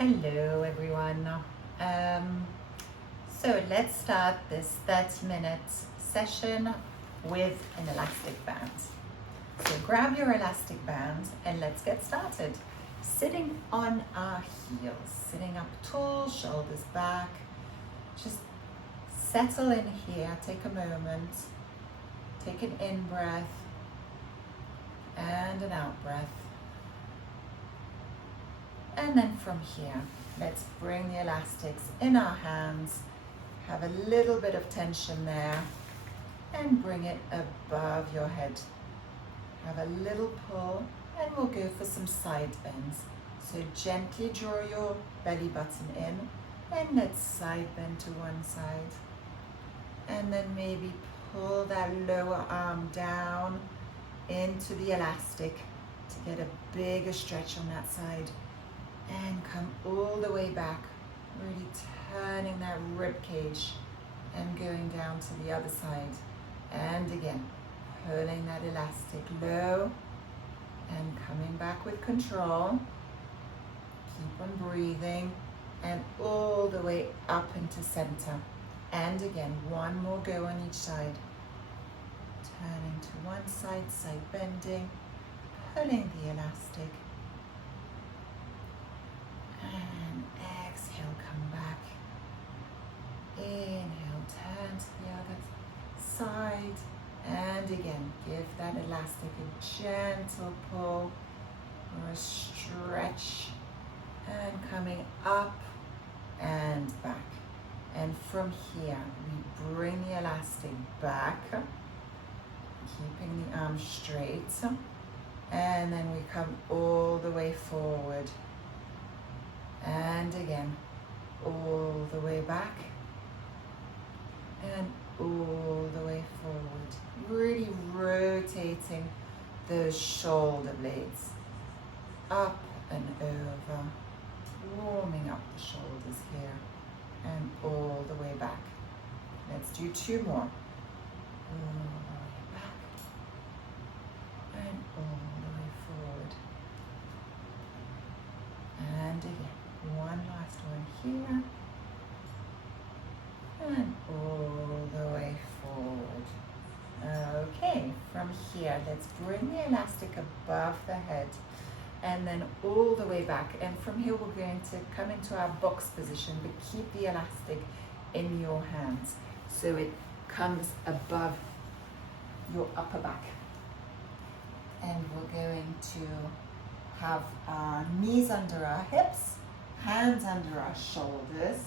Hello everyone. So let's start this 30-minute session with an elastic band. So grab your elastic band and let's get started. Sitting on our heels, sitting up tall, shoulders back. Just settle in here, take a moment. Take an in breath and an out breath. And then from here, let's bring the elastics in our hands, have a little bit of tension there, and bring it above your head. Have a little pull, and we'll go for some side bends. So gently draw your belly button in, and let's side bend to one side. And then maybe pull that lower arm down into the elastic to get a bigger stretch on that side. And come all the way back, really turning that rib cage and going down to the other side. And again, pulling that elastic low and coming back with control. Keep on breathing and all the way up into center. And again, one more go on each side. Turning to one side, side bending, pulling the elastic. And exhale, come back. Inhale, turn to the other side. And again, give that elastic a gentle pull or a stretch. And coming up and back. And from here, we bring the elastic back, keeping the arms straight. And then we come all the way forward. And again, all the way back and all the way forward. Really rotating those shoulder blades up and over, warming up the shoulders here and all the way back. Let's do two more. All the way back and all the way forward. And again. One last one here, and all the way forward. Okay, from here, let's bring the elastic above the head, and then all the way back. And from here, we're going to come into our box position, but keep the elastic in your hands, so it comes above your upper back. And we're going to have our knees under our hips, hands under our shoulders,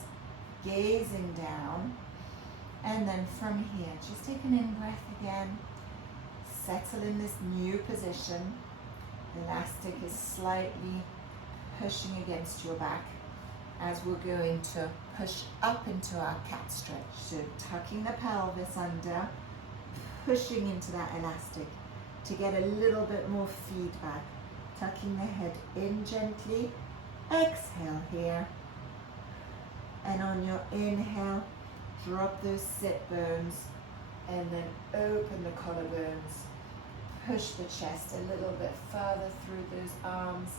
gazing down, and then from here, just take an in-breath again, settle in this new position. Elastic is slightly pushing against your back as we're going to push up into our cat stretch. So tucking the pelvis under, pushing into that elastic to get a little bit more feedback, tucking the head in gently. Exhale here, and on your inhale, drop those sit bones and then open the collarbones. Push the chest a little bit further through those arms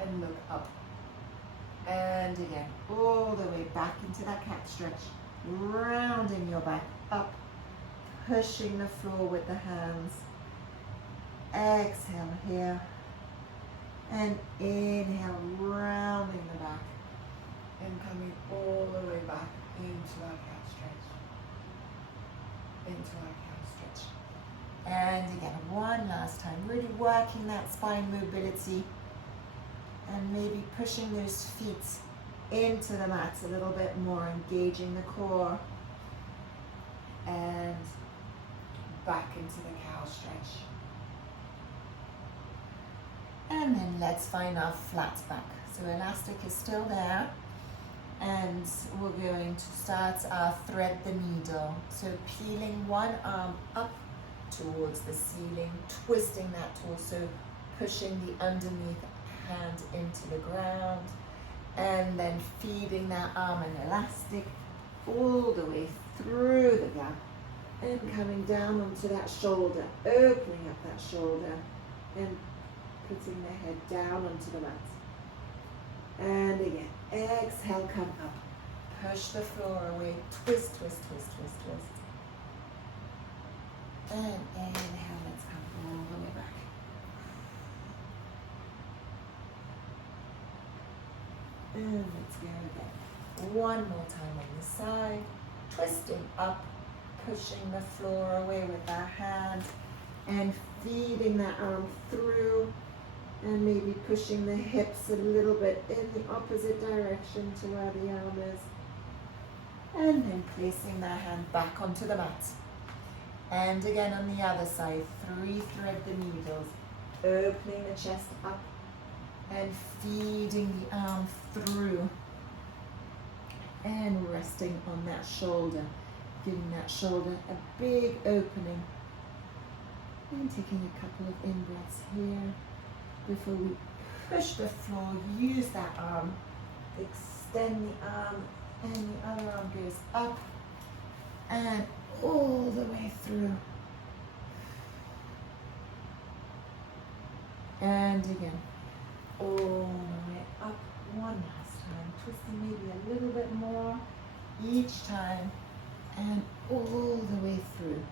and look up. And again, all the way back into that cat stretch, rounding your back up, pushing the floor with the hands. Exhale here. And inhale, rounding the back and coming all the way back into our cat stretch. Into our cat stretch. And again, one last time, really working that spine mobility and maybe pushing those feet into the mat a little bit more, engaging the core and back into the cow stretch. And then let's find our flat back. So elastic is still there. And we're going to start our thread the needle. So peeling one arm up towards the ceiling, twisting that torso, pushing the underneath hand into the ground, and then feeding that arm an elastic all the way through the gap and coming down onto that shoulder, opening up that shoulder and putting the head down onto the mat. And again, exhale, come up. Push the floor away. Twist, twist, twist, twist, twist. And inhale, let's come all the way back. And let's go again. One more time on the side. Twisting up, pushing the floor away with our hand, and feeding that arm through, and maybe pushing the hips a little bit in the opposite direction to where the arm is. And then placing that hand back onto the mat. And again on the other side, 3 thread the needles, opening the chest up and feeding the arm through. And resting on that shoulder, giving that shoulder a big opening. And taking a couple of in-breaths here before we push the floor. Use that arm, extend the arm, and the other arm goes up and all the way through. And again, all the way up. One last time, twisting maybe a little bit more each time, and all the way through.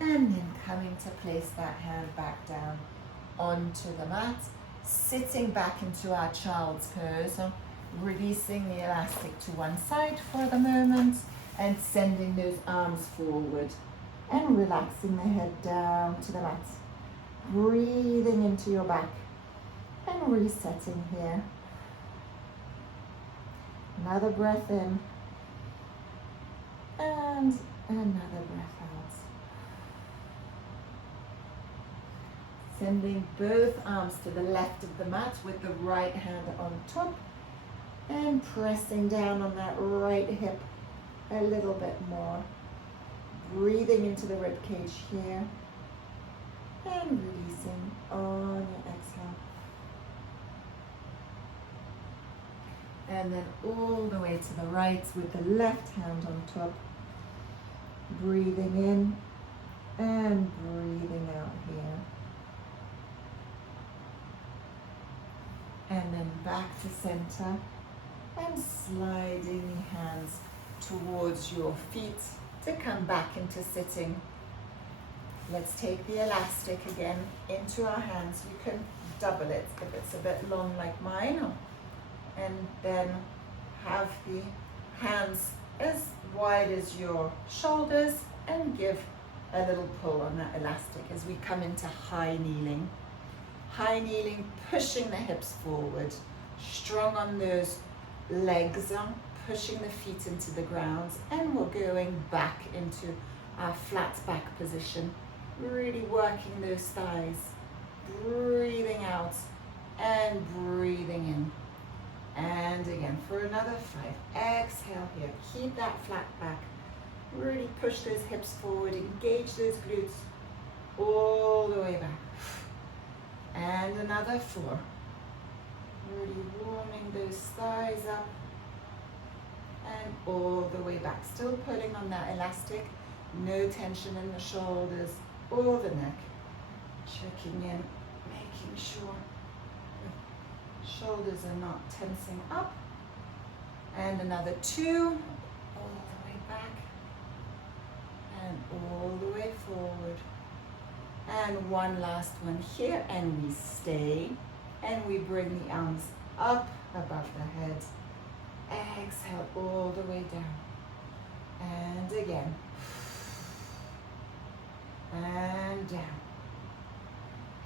And then coming to place that hand back down onto the mat, sitting back into our child's pose, releasing the elastic to one side for the moment, and sending those arms forward, and relaxing the head down to the mat. Breathing into your back, and resetting here. Another breath in, and another breath out. Sending both arms to the left of the mat with the right hand on top, and pressing down on that right hip a little bit more. Breathing into the rib cage here, and releasing on your exhale. And then all the way to the right with the left hand on top. Breathing in and breathing out here. And then back to center, and sliding the hands towards your feet to come back into sitting. Let's take the elastic again into our hands. You can double it if it's a bit long like mine, and then have the hands as wide as your shoulders, and give a little pull on that elastic as we come into high kneeling. High kneeling, pushing the hips forward, strong on those legs, pushing the feet into the ground, and we're going back into our flat back position, really working those thighs, breathing out and breathing in. And again for another 5. Exhale here, keep that flat back, really push those hips forward, engage those glutes all the way back. And another 4. Really warming those thighs up and all the way back. Still pulling on that elastic, no tension in the shoulders or the neck. Checking in, making sure the shoulders are not tensing up. And another 2, all the way back and all the way forward. And one last one here, and we stay, and we bring the arms up above the head. Exhale all the way down. And again. And down.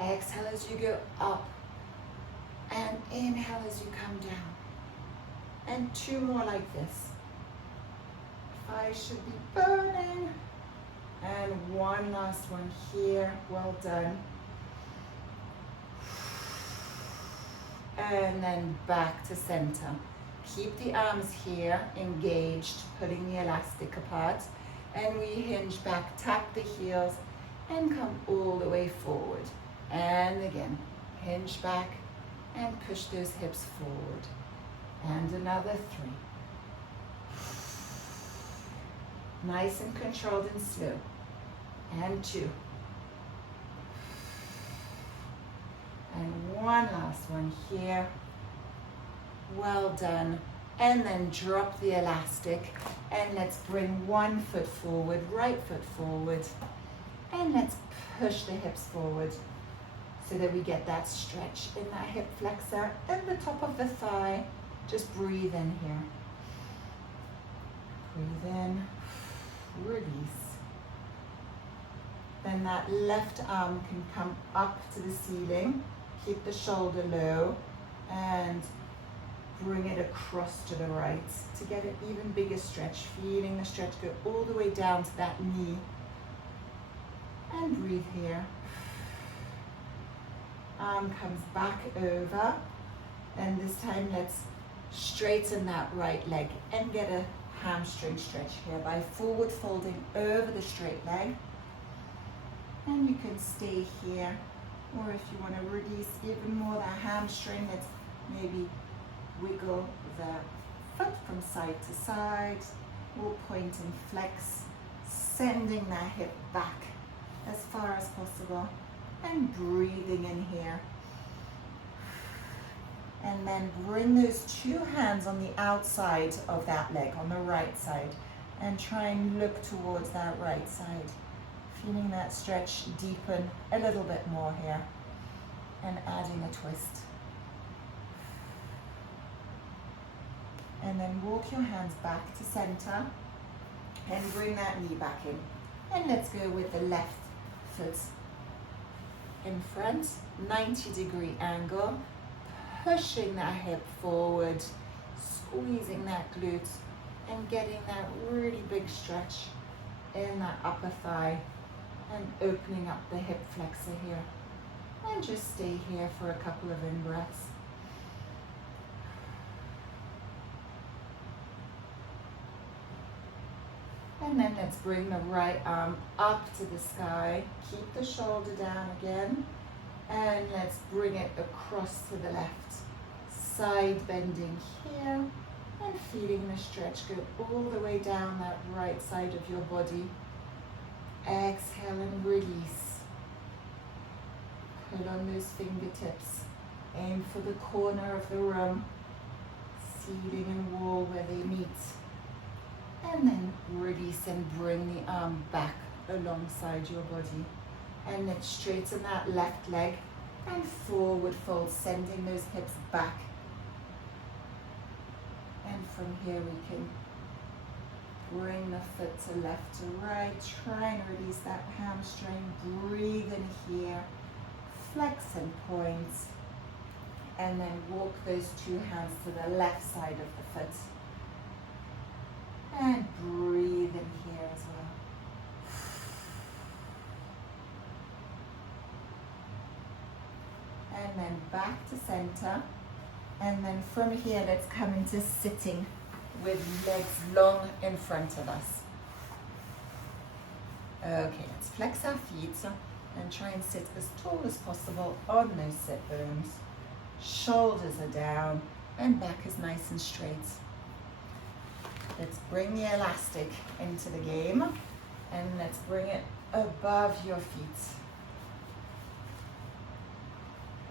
Exhale as you go up. And inhale as you come down. And 2 more like this. Thighs should be burning. And one last one here. Well done. And then back to center. Keep the arms here engaged, putting the elastic apart. And we hinge back, tap the heels, and come all the way forward. And again, hinge back and push those hips forward. And another 3. Nice and controlled and slow. And 2. And 1 one last one here. Well done. And then drop the elastic, and let's bring one foot forward, right foot forward, and let's push the hips forward so that we get that stretch in that hip flexor and the top of the thigh. Just breathe in here. Breathe in, release. Then that left arm can come up to the ceiling. Keep the shoulder low and bring it across to the right to get an even bigger stretch. Feeling the stretch go all the way down to that knee. And breathe here. Arm comes back over. And this time let's straighten that right leg and get a hamstring stretch here by forward folding over the straight leg. And you can stay here. Or if you want to release even more that hamstring, let's maybe wiggle the foot from side to side, or point and flex, sending that hip back as far as possible, and breathing in here. And then bring those two hands on the outside of that leg, on the right side, and try and look towards that right side. Feeling that stretch deepen a little bit more here, and adding a twist. And then walk your hands back to center and bring that knee back in. And let's go with the left foot in front, 90-degree angle, pushing that hip forward, squeezing that glute, and getting that really big stretch in that upper thigh, and opening up the hip flexor here. And just stay here for a couple of in-breaths. And then let's bring the right arm up to the sky. Keep the shoulder down again. And let's bring it across to the left. Side bending here. And feeling the stretch go all the way down that right side of your body. Exhale and release. Pull on those fingertips. Aim for the corner of the room. Ceiling and wall where they meet. And then release and bring the arm back alongside your body. And then straighten that left leg and forward fold, sending those hips back. And from here we can bring the foot to left to right. Try and release that hamstring. Breathe in here. Flex and point. And then walk those two hands to the left side of the foot. And breathe in here as well. And then back to center. And then from here, let's come into sitting with legs long in front of us. Okay, let's flex our feet and try and sit as tall as possible on those sit bones. Shoulders are down and back is nice and straight. Let's bring the elastic into the game and let's bring it above your feet.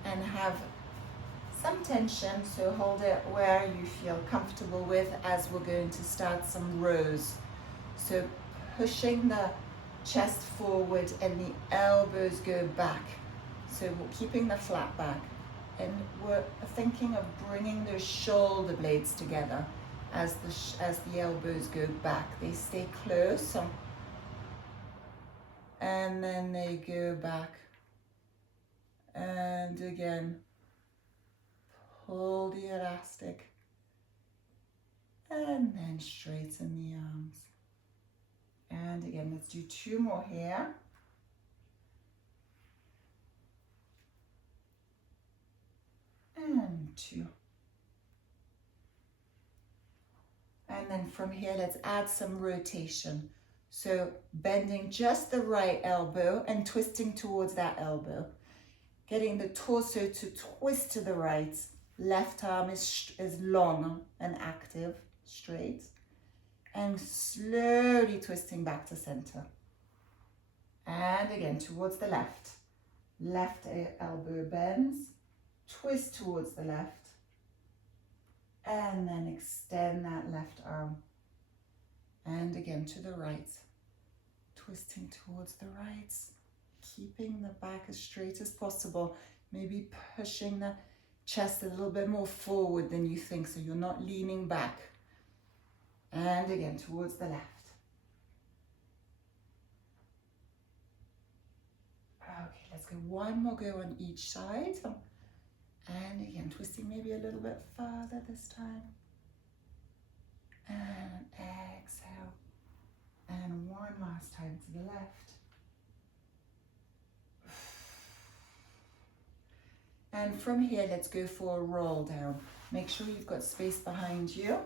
And have some tension, so hold it where you feel comfortable with as we're going to start some rows. So pushing the chest forward and the elbows go back. So we're keeping the flat back. And we're thinking of bringing those shoulder blades together as the elbows go back. They stay close. And then they go back. And again, pull the elastic. And then straighten the arms. And again, let's do two more here. And two. And then from here, let's add some rotation. So bending just the right elbow and twisting towards that elbow. Getting the torso to twist to the right. Left arm is long and active, straight. And slowly twisting back to center. And again, towards the left. Left elbow bends. twist towards the left, and then extend that left arm. And again to the right, twisting towards the right, keeping the back as straight as possible, maybe pushing the chest a little bit more forward than you think, so you're not leaning back. And again towards the left. Okay, let's go one more go on each side. And again, twisting maybe a little bit further this time. And exhale. And one last time to the left. And from here, let's go for a roll down. Make sure you've got space behind you.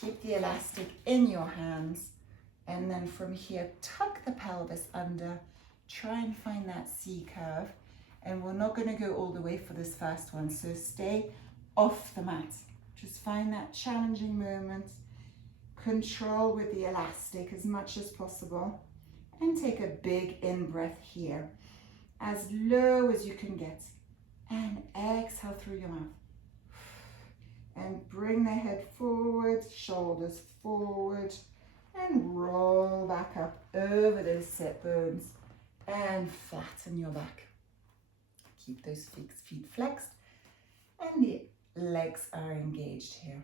Keep the elastic in your hands. And then from here, tuck the pelvis under. Try and find that C curve. And we're not going to go all the way for this first one. So stay off the mat. Just find that challenging moment. Control with the elastic as much as possible. And take a big in-breath here. As low as you can get. And exhale through your mouth. And bring the head forward, shoulders forward. And roll back up over those sit bones. And flatten your back. Keep those feet flexed. And the legs are engaged here.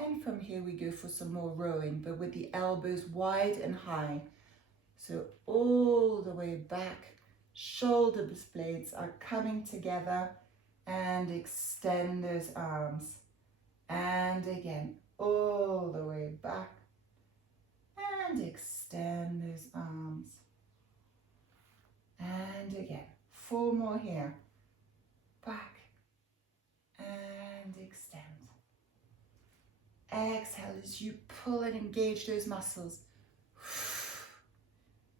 And from here we go for some more rowing, but with the elbows wide and high. So all the way back, shoulder blades are coming together, and extend those arms. And again, all the way back, and extend those arms. And again, 4 more here. Back, and extend. Exhale as you pull and engage those muscles.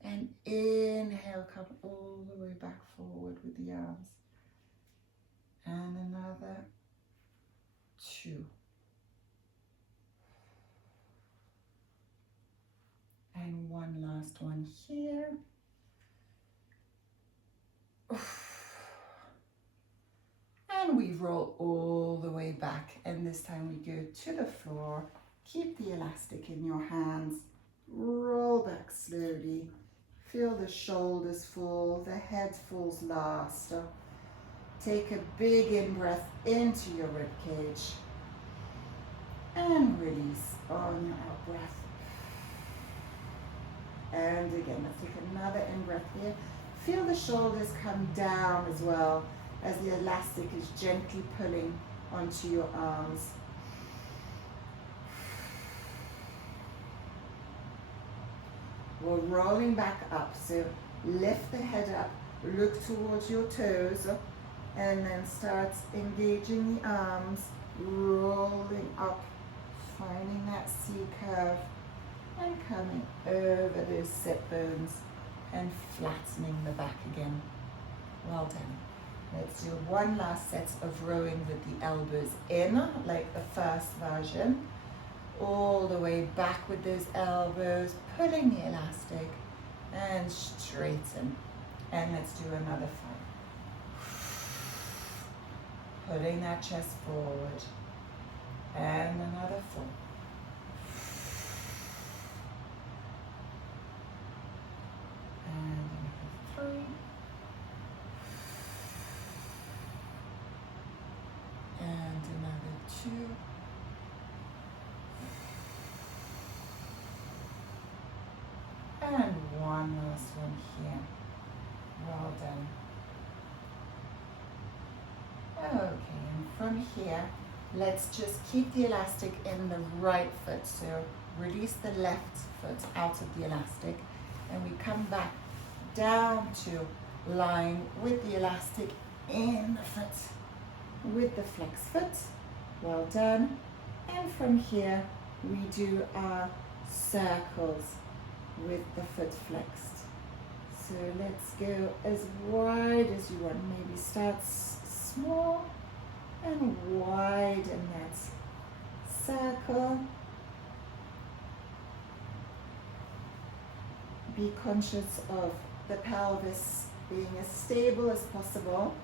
And inhale, come all the way back forward with the arms. And another 2. And one last one here. And we roll all the way back, and this time we go to the floor. Keep the elastic in your hands, roll back slowly, feel the shoulders fall, the head falls last. Take a big in-breath into your rib cage and release on your out-breath. And again, let's take another in-breath here. Feel the shoulders come down as well, as the elastic is gently pulling onto your arms. We're rolling back up, so lift the head up, look towards your toes, and then start engaging the arms, rolling up, finding that C curve, and coming over those sit bones and flattening the back again. Well done. Let's do one last set of rowing with the elbows in, like the first version. All the way back with those elbows, pulling the elastic, and straighten. And let's do another 5. Pulling that chest forward. And another 4. And another 3. And another 2. And one last one here. Well done. Okay, and from here, let's just keep the elastic in the right foot. So release the left foot out of the elastic, and we come back down to lying with the elastic in the foot, with the flex foot. Well done. And from here, we do our circles with the foot flexed. So let's go as wide as you want. Maybe start small and widen that circle. Be conscious of the pelvis being as stable as possible.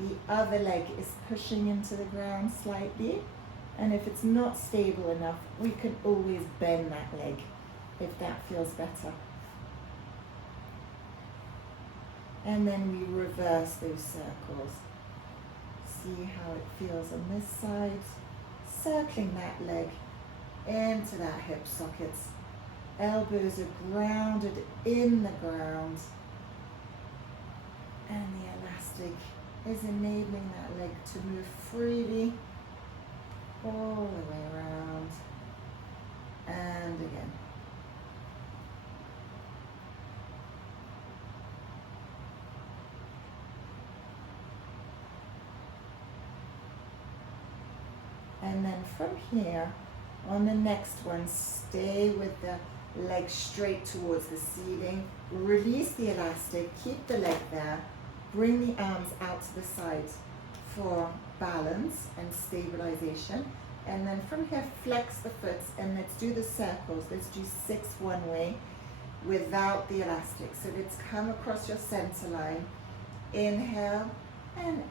The other leg is pushing into the ground slightly. And if it's not stable enough, we can always bend that leg if that feels better. And then we reverse those circles. See how it feels on this side. Circling that leg into that hip sockets. Elbows are grounded in the ground. And the elastic is enabling that leg to move freely all the way around. And again. And then from here, on the next one, stay with the leg straight towards the ceiling. Release the elastic, keep the leg there. Bring the arms out to the sides for balance and stabilization. And then from here, flex the foot and let's do the circles. Let's do 6 one way without the elastic. So let's come across your center line. Inhale and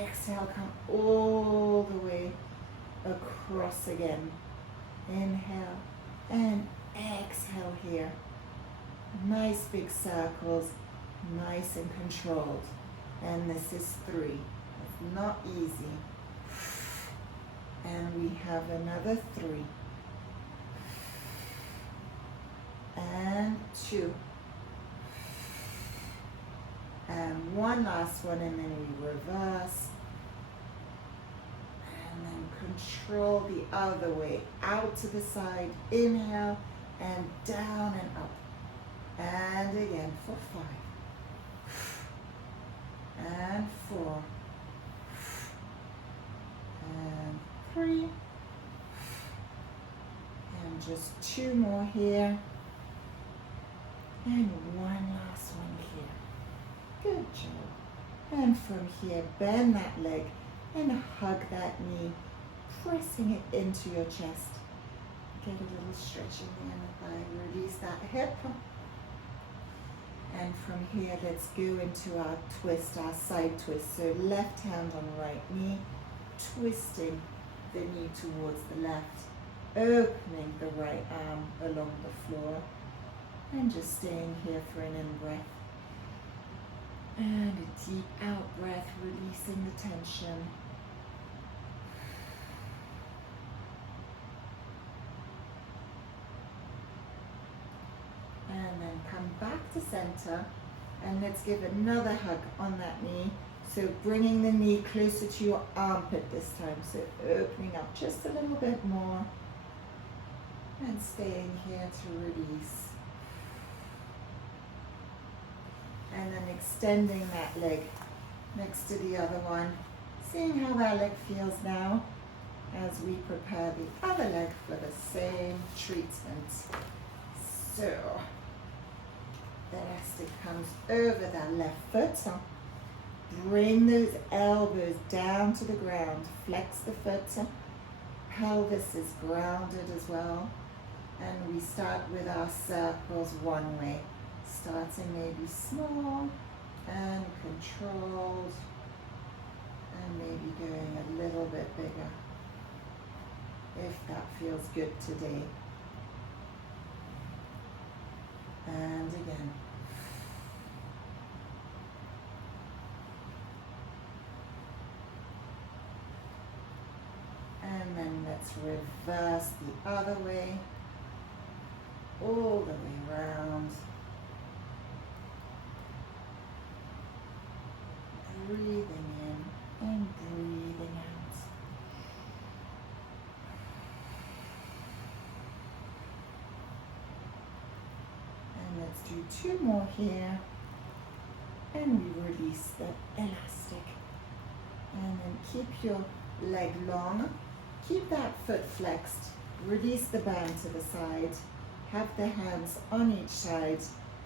exhale, come all the way across again. Inhale and exhale here. Nice big circles, nice and controlled. And this is 3. It's not easy. And we have another 3. And 2. And one last one, and then we reverse. And then control the other way, out to the side, inhale, and down and up. And again for 5. And 4. And 3. And just 2 more here. And one last one here. Good job. And from here, bend that leg and hug that knee, pressing it into your chest. Get a little stretch in the inner thigh. Release that hip. And from here, let's go into our twist, our side twist. So left hand on right knee, twisting the knee towards the left, opening the right arm along the floor, and just staying here for an in-breath. And a deep out-breath, releasing the tension. And then come back to center, and let's give another hug on that knee. So bringing the knee closer to your armpit this time, so opening up just a little bit more, and staying here to release. And then extending that leg next to the other one, seeing how that leg feels now as we prepare the other leg for the same treatment. So the elastic comes over that left foot. So bring those elbows down to the ground. Flex the foot. Pelvis is grounded as well. And we start with our circles one way. Starting maybe small and controlled. And maybe going a little bit bigger if that feels good today. And again. And then let's reverse the other way, all the way around. Breathing in and breathing out. And let's do 2 more here. And we release the elastic. And then keep your leg long. Keep that foot flexed. Release the band to the side. Have the hands on each side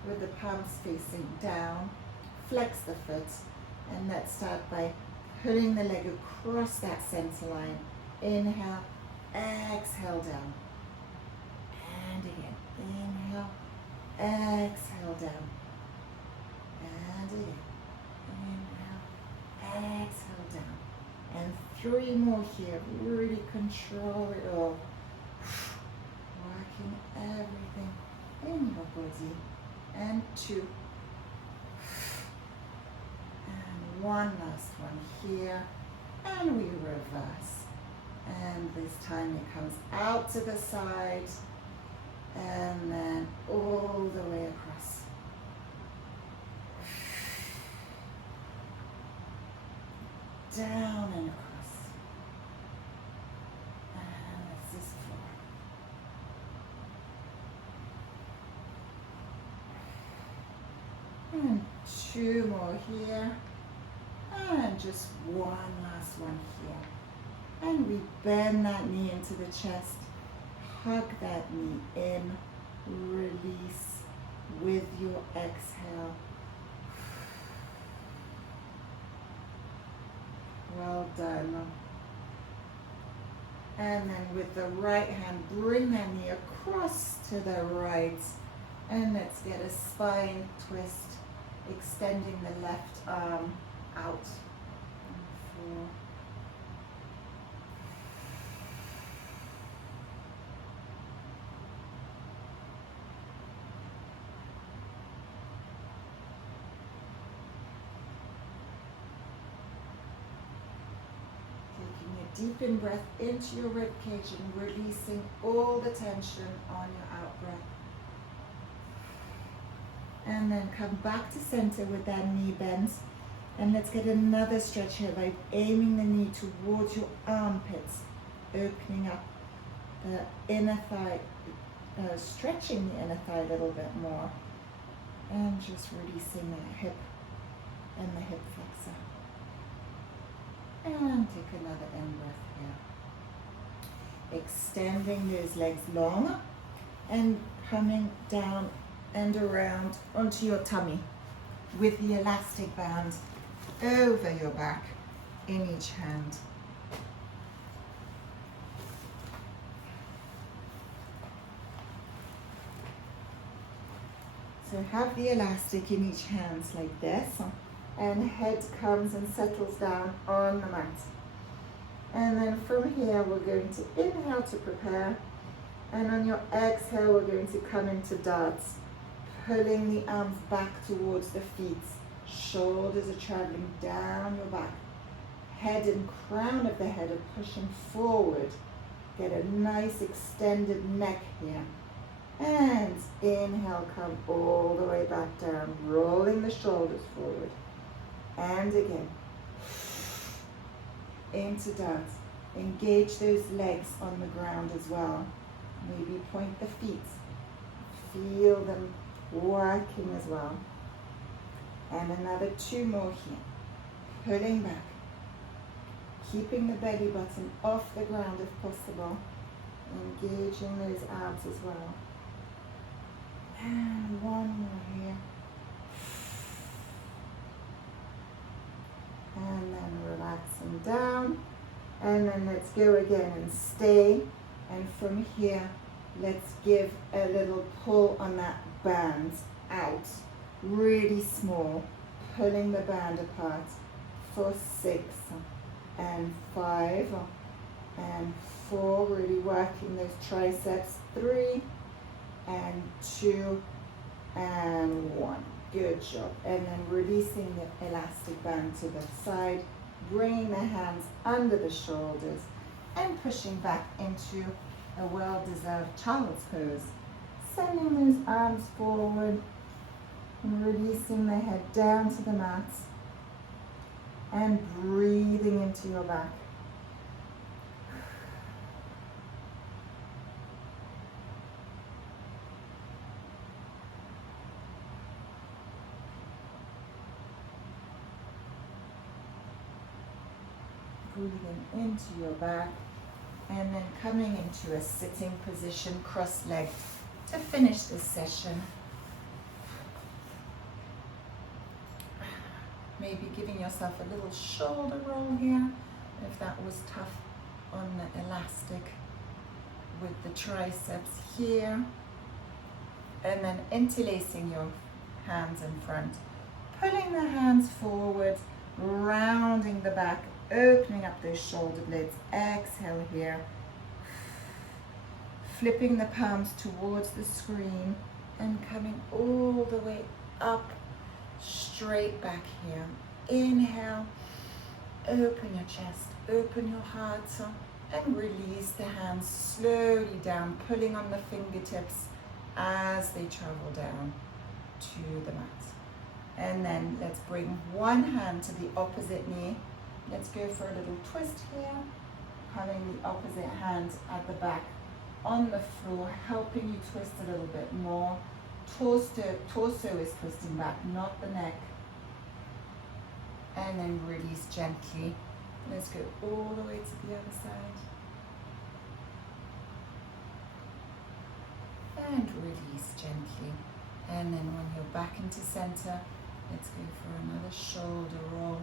with the palms facing down. Flex the foot. And let's start by pulling the leg across that center line. Inhale, exhale down. And again. Inhale, exhale down. And again. Inhale, exhale. 3 more here. Really control it all. Working everything in your body. And 2. And 1 last one here. And we reverse. And this time it comes out to the side. And then all the way across. Down and across. And that's this floor. And 2 more here. And just 1 last one here. And we bend that knee into the chest. Hug that knee in. Release with your exhale. Well done. And then with the right hand, bring that knee across to the right. And let's get a spine twist, extending the left arm out. And 4. Deep in breath into your rib cage and releasing all the tension on your out breath. And then come back to center with that knee bent. And let's get another stretch here by aiming the knee towards your armpits, opening up the inner thigh, stretching the inner thigh a little bit more. And just releasing that hip and the hip flexor. And take another in-breath here. Extending those legs long and coming down and around onto your tummy with the elastic band over your back in each hand. So have the elastic in each hand like this. And head comes and settles down on the mat. And then from here, we're going to inhale to prepare. And on your exhale, we're going to come into darts, pulling the arms back towards the feet. Shoulders are traveling down your back. Head and crown of the head are pushing forward. Get a nice extended neck here. And inhale, come all the way back down, rolling the shoulders forward. And again, into darts. Engage those legs on the ground as well. Maybe point the feet. Feel them working as well. And another 2 more here. Pulling back. Keeping the belly button off the ground if possible. Engaging those abs as well. And 1 more here. And then relaxing down. And then let's go again and stay. And from here, let's give a little pull on that band out. Really small. Pulling the band apart for 6 and 5 and 4. Really working those triceps. 3 and 2 and 1. Good job. And then releasing the elastic band to the side, bringing the hands under the shoulders and pushing back into a well-deserved child's pose. Sending those arms forward and releasing the head down to the mat and breathing into your back. Breathing into your back and then coming into a sitting position, cross-legged, to finish this session. Maybe giving yourself a little shoulder roll here if that was tough on the elastic with the triceps here. And then interlacing your hands in front, pulling the hands forward, rounding the back opening up those shoulder blades. Exhale here. Flipping the palms towards the screen and coming all the way up, straight back here. Inhale, open your chest, open your heart, and release the hands slowly down, pulling on the fingertips as they travel down to the mat. And then let's bring one hand to the opposite knee. Let's go for a little twist here, having the opposite hand at the back on the floor, helping you twist a little bit more. Torso is twisting back, not the neck. And then release gently. Let's go all the way to the other side. And release gently. And then when you're back into center, let's go for another shoulder roll.